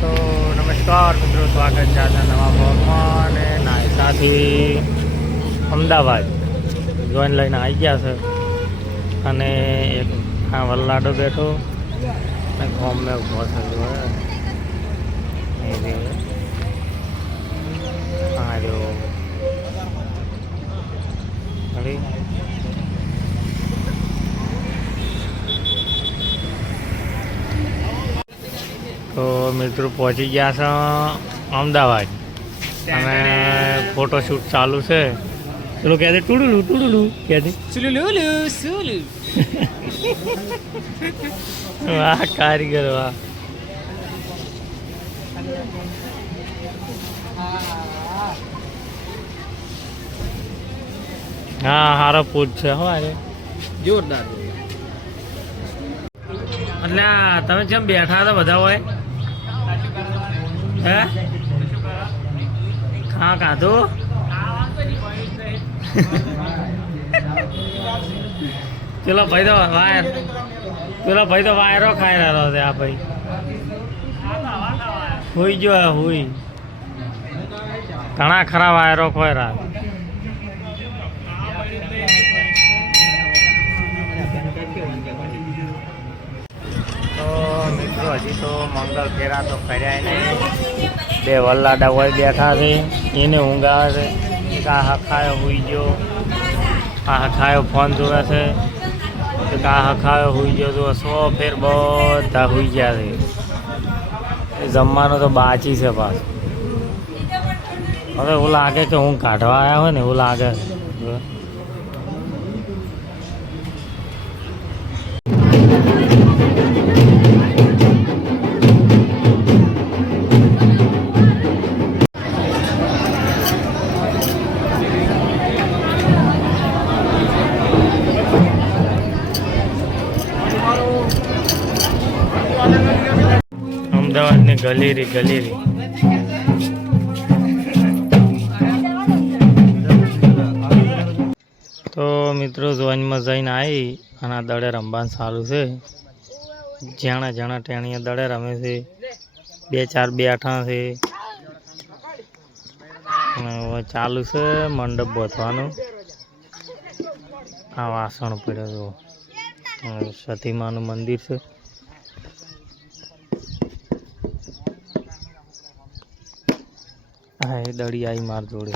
તો નમસ્કાર મિત્રો, સ્વાગત છે આજના નવા બ્લોગમાં. અને નાયસાથી અમદાવાદ જોઈન લઈને આવી ગયા છે. અને એક આ વલ્લાડો બેઠો અને ગોમ મેં ઉભો થયો રહ્યો. તો મિત્રો પહોંચી ગયા છે અમદાવાદ અને ફોટોશૂટ ચાલુ છે. ચલો કહે છે ટુડુલું ટુડુલું કહે છે વાહ કારીગર વાહ. હા હારો પૂછ છે હવે જોરદાર. એટલે તમે જેમ બેઠા હતા બધા હોય હે ખા કાધું પેલો ભાઈ તો વાયરો ખાઈ રહ્યો છે. આ ભાઈ હુઈ ગયો હુઈ ઘણા ખરા વાયરો ખોઈ રહ્યા. મિત્રો હજી તો મંગળ ફેરા તો ફર્યા નહીં. બે વલ્લાડા હોય બેઠા છે, એને ઊંઘ આવે છે. એક આ હખાયો હુઈ ગયો, આ હખાયો ફોન જોવે છે. એક આ હખાયો હુઈ ગયો તો 100 ફેર બધા હુઈ ગયા છે. જમવાનું તો બાચી છે પાછું. હવે એવું લાગે કે હું કાઢવા આવ્યા હોય ને એવું લાગે. અમદાવાદની ગલીરી તો મિત્રો જોઈનમાં જઈને આવી અને આ દડે રમવાનું સારું છે. જ્યાણા ટેણીએ દડે રમે છે. 2-4 બેઠા છે અને ચાલુ છે મંડપ બોધવાનું. આ વાસણ પડ્યો તો સતીમાનું મંદિર છે. હા એ દડી આવી માર જોડે.